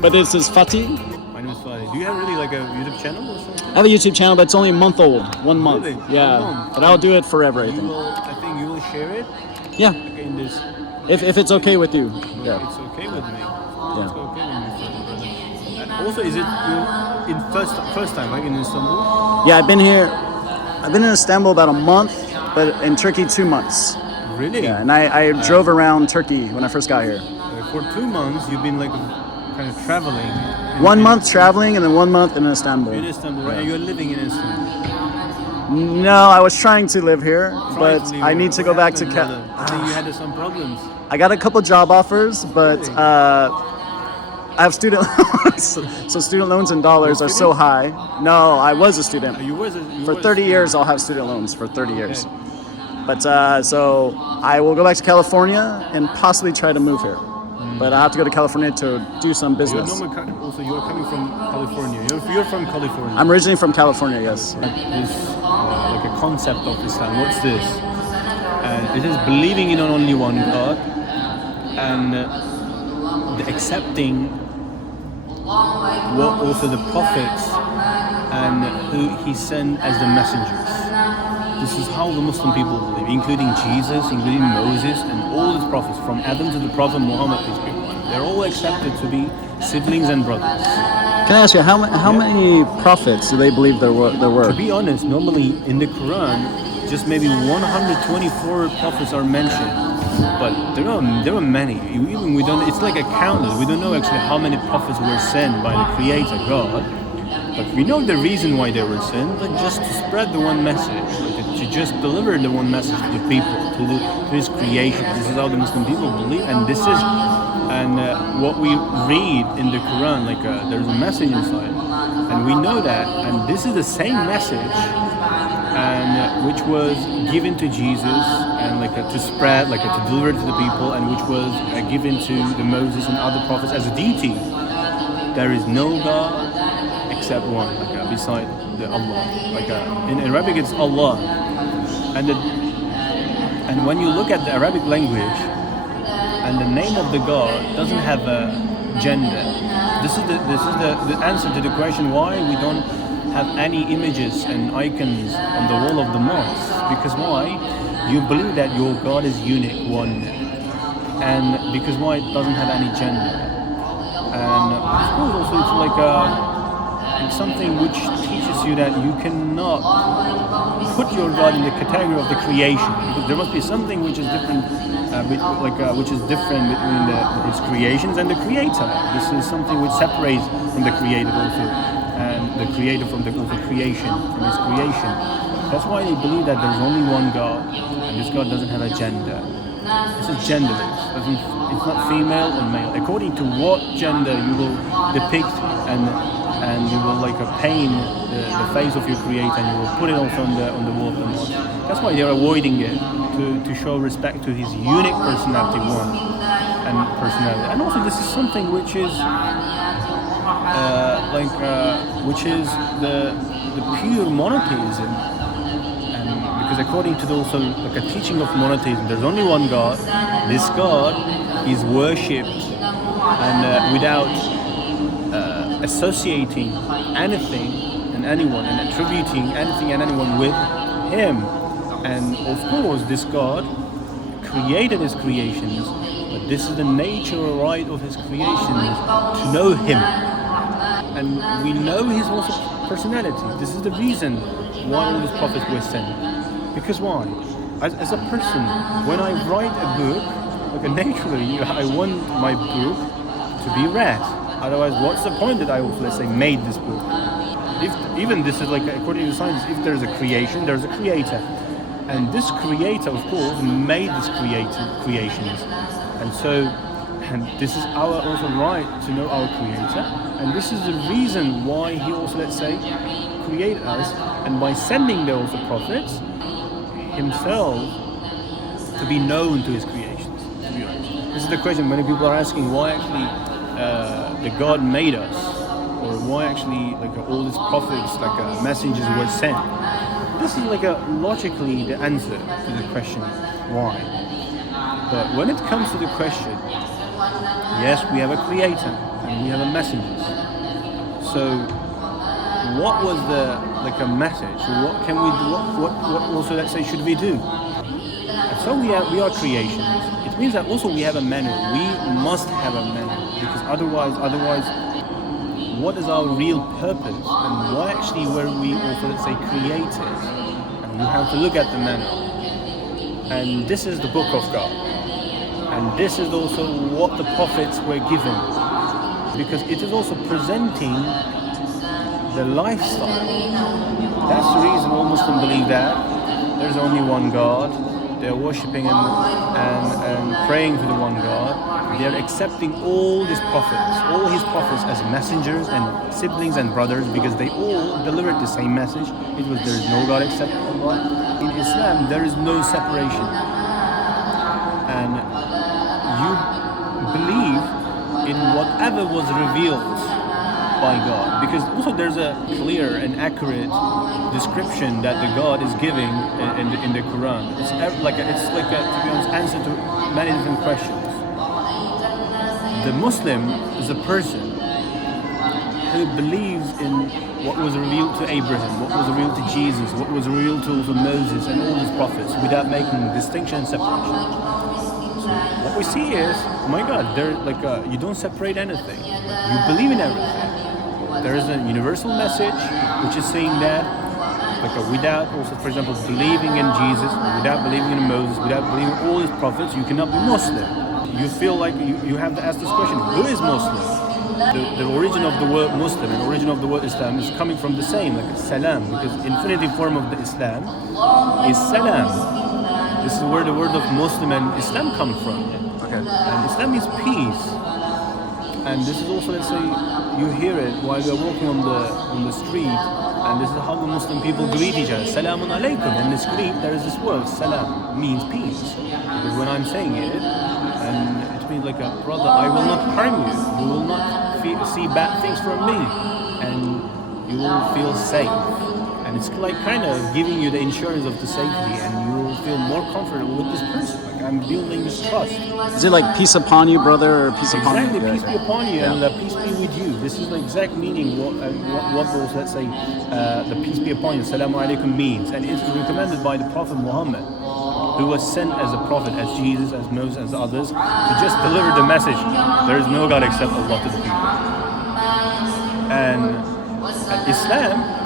But this is Fatih. My name is Fatih. Do you have really like a YouTube channel or something? I have a YouTube channel, but it's only a month old. 1 month. Really? Yeah. 1 month. But I'll do it forever, I think. I think you will share it. Yeah. Like in this. If it's okay with you. Yeah. It's okay with me. Yeah. It's okay with me, brother. And also, is it your first time, like in Istanbul? Yeah, I've been in Istanbul about a month, but in Turkey 2 months. Really? Yeah, and I drove around Turkey when I first got here. For 2 months, you've been like kind of traveling. 1 month traveling and then 1 month in Istanbul. In Istanbul, right? You're living in Istanbul. No, I was trying to live here, but I need to go back to I think you had some problems. I got a couple job offers, but I have student loans. So student loans in dollars are so high. No, I was a student. For 30 years, I'll have student loans for 30 years. But so I will go back to California and possibly try to move here. But I have to go to California to do some business. You're coming from California. You're from California. I'm originally from California, yes. This like a concept of Islam. What's this? It is believing in only one God and accepting what also the prophets and who he sent as the messengers. This is how the Muslim people believe, including Jesus, including Moses, and all these prophets, from Adam to the Prophet Muhammad. They're all accepted to be siblings and brothers. Can I ask you, how many prophets do they believe there were? To be honest, normally in the Quran, just maybe 124 prophets are mentioned. But there are many. Even we don't. It's like a countless. We don't know actually how many prophets were sent by the Creator God. But we know the reason why they were sent, but just to spread the one message, to just deliver the one message to the people, to His creation. This is how the Muslim people believe, and this is, what we read in the Quran, like there's a message inside, and we know that, and this is the same message, and which was given to Jesus, and to spread, to deliver to the people, and which was given to the Moses and other prophets as a duty. There is no God except one, beside the Allah. In Arabic it's Allah, and when you look at the Arabic language, and the name of the God doesn't have a gender. This is the answer to the question why we don't have any images and icons on the wall of the mosque. Because why? You believe that your God is unique, one, and because why it doesn't have any gender. And of course also it's something which teaches you that you cannot put your God in the category of the creation, because there must be something which is different, which is different between His creations and the Creator. This is something which separates from the Creator also, and the Creator from the creation, from His creation. That's why they believe that there's only one God, and this God doesn't have a gender. This is genderless. It's not female or male. According to what gender you will depict and you will paint the face of your Creator, and you will put it also on the wall of the mosque. That's why they're avoiding it, to show respect to His unique personality, one, and personality. And also this is something which is the pure monotheism. And because according to a teaching of monotheism, there's only one God. This God is worshipped and without associating anything and anyone and attributing anything and anyone with Him. And of course this God created His creations, but this is the nature or right of His creations, to know Him. And we know His also personality. This is the reason why all these prophets were sent. Because why? As a person, when I write a book, naturally I want my book to be read. Otherwise, what's the point that I also, let's say, made this book? If even this is according to science, if there's a creation, there's a creator. And this creator, of course, made these creations. And this is our also right to know our creator. And this is the reason why he also, let's say, created us. And by sending the also prophets, himself to be known to his creations, to be honest. This is the question many people are asking, why actually the God made us, or why actually all these prophets messengers were sent. This is logically the answer to the question why. But when it comes to the question Yes, we have a creator and we have a messengers. So what was a message? What can we do? What also, let's say, should we do? And so we are creations. It means that also we have a manual. We must have a manual, because otherwise, what is our real purpose, and why actually were we also, let's say, created? And you have to look at the manual. And this is the book of God. And this is also what the prophets were given, because it is also presenting the lifestyle. That's the reason all Muslims believe that there's only one God. They're worshipping and praying to the one God. They're accepting all his prophets as messengers and siblings and brothers, because they all delivered the same message. It was, there is no God except Allah. In Islam, there is no separation. And you believe in whatever was revealed by God, because also there's a clear and accurate description that the God is giving in the Quran. It's like a, to be honest, answer to many different questions. The Muslim is a person who believes in what was revealed to Abraham, what was revealed to Jesus, what was revealed to also Moses and all his prophets, without making distinction and separation. So what we see is, oh my God, you don't separate anything. You believe in everything. There is a universal message which is saying that, without also, for example, believing in Jesus, without believing in Moses, without believing in all his prophets, you cannot be Muslim. You feel like you have to ask this question: who is Muslim? The origin of the word Muslim and origin of the word Islam is coming from the same, like salam, because infinitive form of the Islam is salam. This is where the word of Muslim and Islam come from. Okay. And Islam is peace. And this is also, let's say, you hear it while you're walking on the street, and this is how the Muslim people greet each other. Salamun alaikum. In this creed, there is this word, salam, means peace. Because when I'm saying it, and it means like a brother, I will not harm you. You will not see bad things from me, and you will feel safe. And it's like kind of giving you the insurance of the safety, and you will feel more comfortable with this person. Like I'm building this trust. Is it like peace upon you, brother, or peace upon you? Exactly, peace be upon you, and peace be with you. This is the exact meaning what those, let's say, the peace be upon you, Assalamu alaikum means. And it's recommended by the Prophet Muhammad, who was sent as a prophet, as Jesus, as Moses, as others, to just deliver the message. There is no God except Allah to the people. And Islam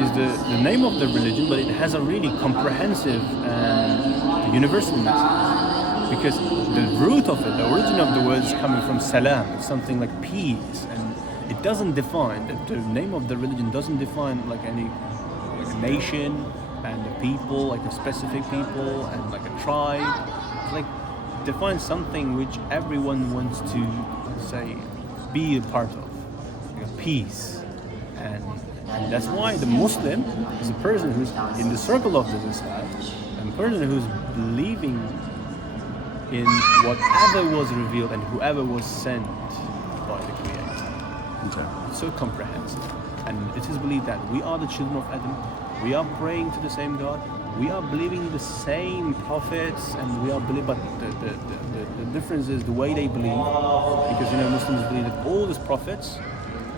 is the name of the religion, but it has a really comprehensive and universal message, because the root of it, the origin of the word is coming from salam, something like peace, and it doesn't define, the name of the religion doesn't define like any like a nation and a people, like a specific people and like a tribe. It's like define something which everyone wants to, say, be a part of, like a peace. And that's why the Muslim is a person who's in the circle of this Islam, and a person who's believing in whatever was revealed and whoever was sent by the Creator. Okay. It's so comprehensive. And it is believed that we are the children of Adam, we are praying to the same God, we are believing the same prophets, and we are believing, but the difference is the way they believe, because Muslims believe that all these prophets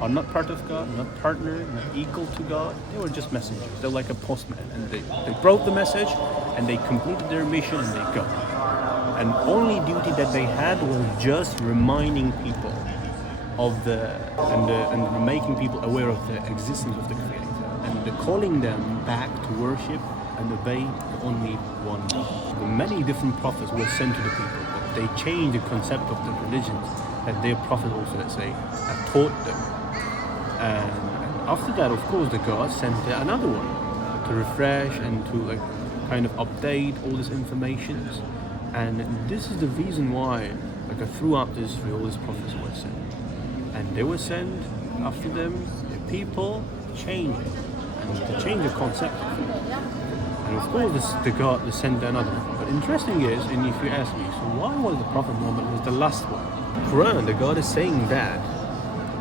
are not part of God, not partner, not equal to God. They were just messengers. They're like a postman, and they brought the message, and they completed their mission, and they go. And only duty that they had was just reminding people of and making people aware of the existence of the Creator, and calling them back to worship and obey the only one God. Many different prophets were sent to the people, but they changed the concept of the religions that their prophet also, let's say, taught them. And after that, of course, the God sent another one to refresh and to kind of update all this information. And this is the reason why, throughout history, all these prophets were sent. And they were sent after them, the people changed it, and to change the concept of it. And of course, the God sent another one. But interesting is, and if you ask me, so why was the Prophet Muhammad was the last one? Quran, the God is saying that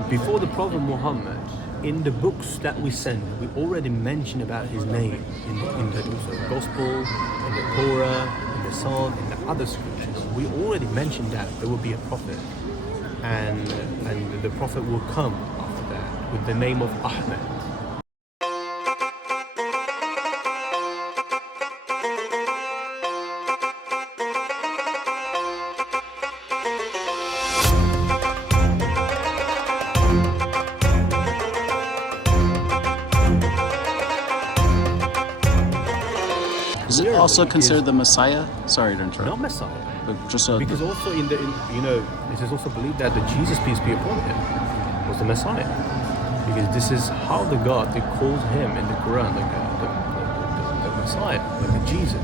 before the Prophet Muhammad, in the books that we send, we already mentioned about his name in the Gospel, in the Torah, in the Psalm, in the other scriptures, we already mentioned that there will be a prophet, and the prophet will come after that with the name of Ahmed. Is it also considered the Messiah? Sorry to interrupt. Not Messiah. But just Because also it is also believed that the Jesus, peace be upon him, was the Messiah. Because this is how the God they calls him in the Quran, like the Messiah, like the Jesus.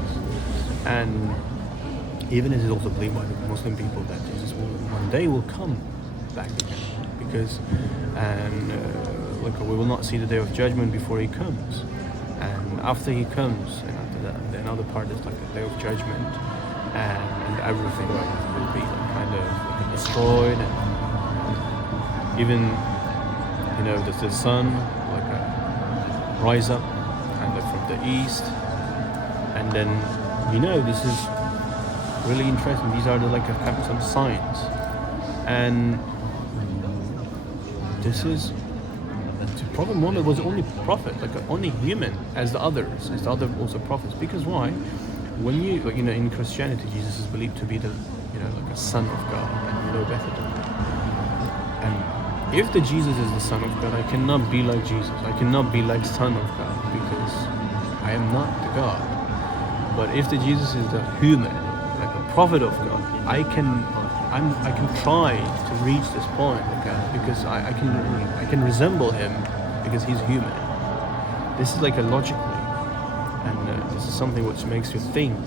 And even it is also believed by the Muslim people that Jesus will one day will come back again. Because we will not see the day of judgment before he comes. And after he comes, and after that, the another part is like the day of judgment, and everything will be kind of destroyed, and even the sun rise up kind of from the east, and then this is really interesting. These are some signs, and this is. Prophet Muhammad was the only prophet, only human as the other also prophets. Because why? When you in Christianity, Jesus is believed to be the a son of God, and no better than that. And if the Jesus is the son of God, I cannot be like Jesus. I cannot be like son of God because I am not the God. But if the Jesus is the human, like a prophet of God, I can try to reach this point because I can resemble him because he's human. This is a logically, and this is something which makes you think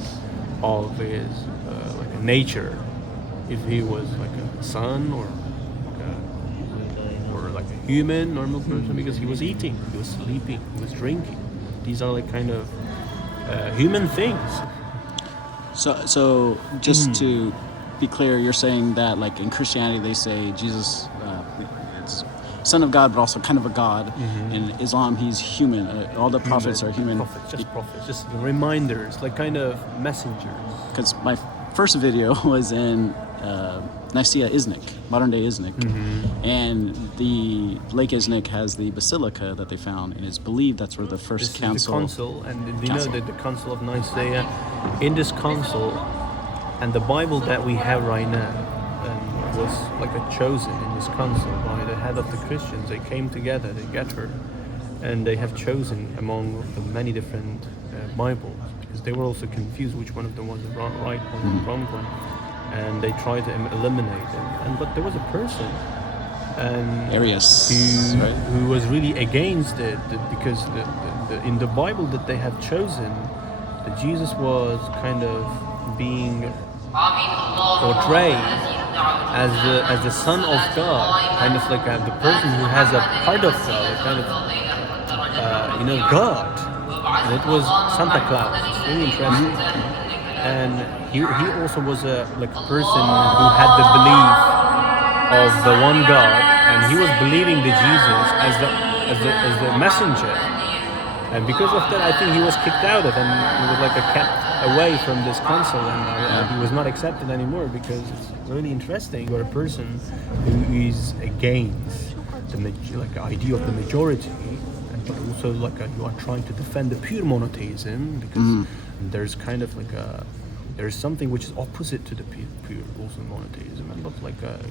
of his a nature. If he was a son or a human normal person, because he was eating, he was sleeping, he was drinking. These are kind of human things. So just to be clear, you're saying that in Christianity they say Jesus it's son of God but also kind of a god. In Islam he's human. All the prophets are human. Prophets, just reminders, kind of messengers. Because my first video was in Nicaea, Iznik, modern day Iznik, and the Lake Iznik has the basilica that they found, and it's believed that's where the first council. The council, and know that the Council of Nicaea, in this council, and the Bible that we have right now was chosen in this council by the head of the Christians. They came together together, and they have chosen among the many different Bibles, because they were also confused which one of them was the right one and the wrong one, and they tried to eliminate it. But there was a person, Arius, who was really against it, because in the Bible that they have chosen, that Jesus was kind of being portrayed as the son of God, kind of the person who has a part of God, kind of God. And it was Santa Claus. It's really interesting. And he also was a person who had the belief of the one God, and he was believing the Jesus as the messenger. And because of that, I think he was kicked out of, and he was kept away from this council, and he was not accepted anymore, because it's really interesting. You're a person who is against the idea of the majority, but also you are trying to defend the pure monotheism, because there's kind of there's something which is opposite to the pure also monotheism, and but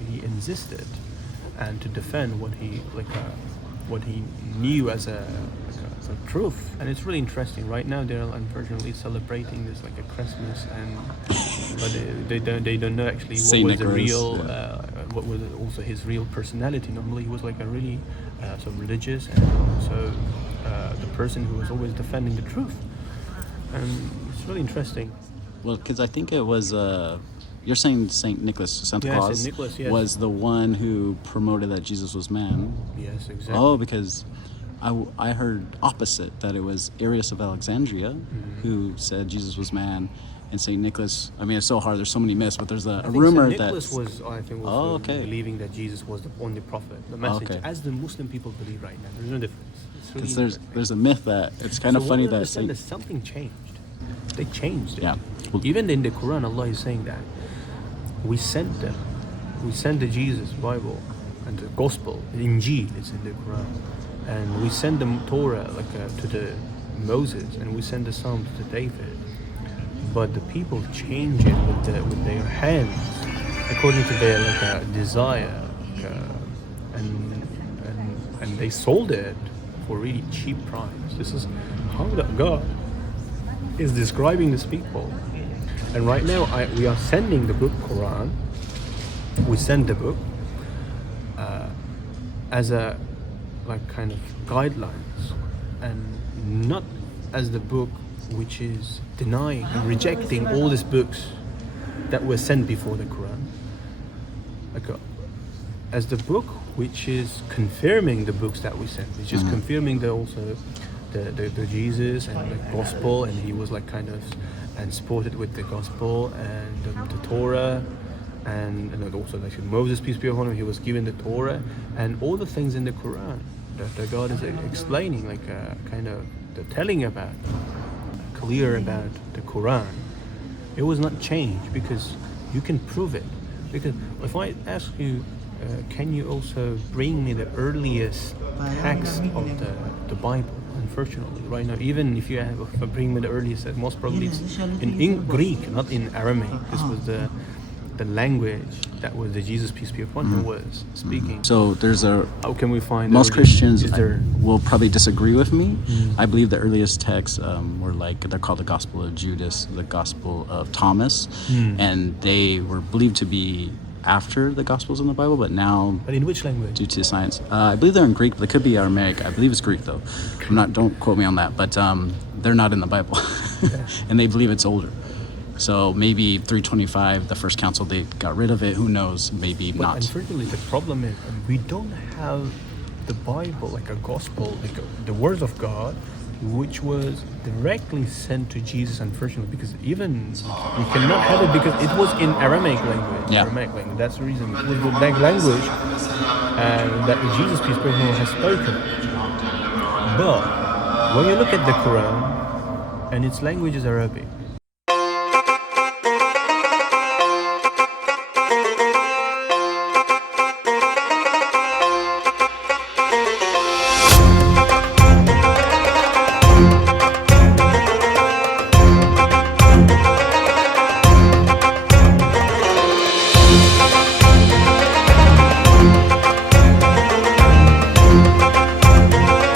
he insisted and to defend what he knew as a truth. And it's really interesting. Right now they're unfortunately celebrating this a Christmas, but they don't know actually Saint what was Nicholas, the real what was also his real personality. Normally he was a really so religious, and also the person who was always defending the truth. And it's really interesting. Well, because I think it was you're saying Saint Nicholas, Santa Claus, Saint Nicholas, yes, was the one who promoted that Jesus was man. Yes, exactly. Oh, because I heard opposite, that it was Arius of Alexandria who said Jesus was man, and Saint Nicholas. I mean, it's so hard. There's so many myths, but there's a rumor Saint Nicholas was believing that Jesus was the only prophet, the messenger, as the Muslim people believe right now. There's no difference. Because there's a myth that it's kind of funny that something changed. They changed it. Yeah. Even in the Quran, Allah is saying that we sent the Jesus Bible and the Gospel, the Injil is in the Quran, and we send the Torah to the Moses, and we send the Psalms to David. But the people change it with their hands according to their desire, and they sold it for really cheap price. This is how God is describing these people. And right now we are sending the book Quran. We send the book as a kind of guidelines, and not as the book which is denying and rejecting all these books that were sent before the Quran. As the book which is confirming the books that we sent, which is confirming the Jesus and the Gospel, and he was and supported with the Gospel and the Torah, and also Moses, peace be upon him, he was given the Torah and all the things in the Quran that God is explaining, telling about, clear about the Quran. It was not changed because you can prove it. Because if I ask you, can you also bring me the earliest text of the Bible? Unfortunately, right now, even if you bring me the earliest, most probably it's in Greek, not in Aramaic. This was the language that was the Jesus, peace be upon him, was speaking. So there's how can we find most Christians there will probably disagree with me. I believe the earliest texts were they're called the Gospel of Judas, the Gospel of Thomas, and they were believed to be after the Gospels in the Bible, but now. But in which language? Due to science, I believe they're in Greek, but they could be Aramaic. I believe it's Greek though. Don't quote me on that, but they're not in the Bible, and they believe it's older. So maybe 325, the first council, they got rid of it. Who knows? Maybe but not. Unfortunately, the problem is we don't have the Bible like a gospel, the words of God, which was directly sent to Jesus. Unfortunately, because even we cannot have it because it was in Aramaic language. Yeah. Aramaic language. That's the reason. It was the language that Jesus, peace be upon him, has spoken. But when you look at the Quran, and its language is Arabic.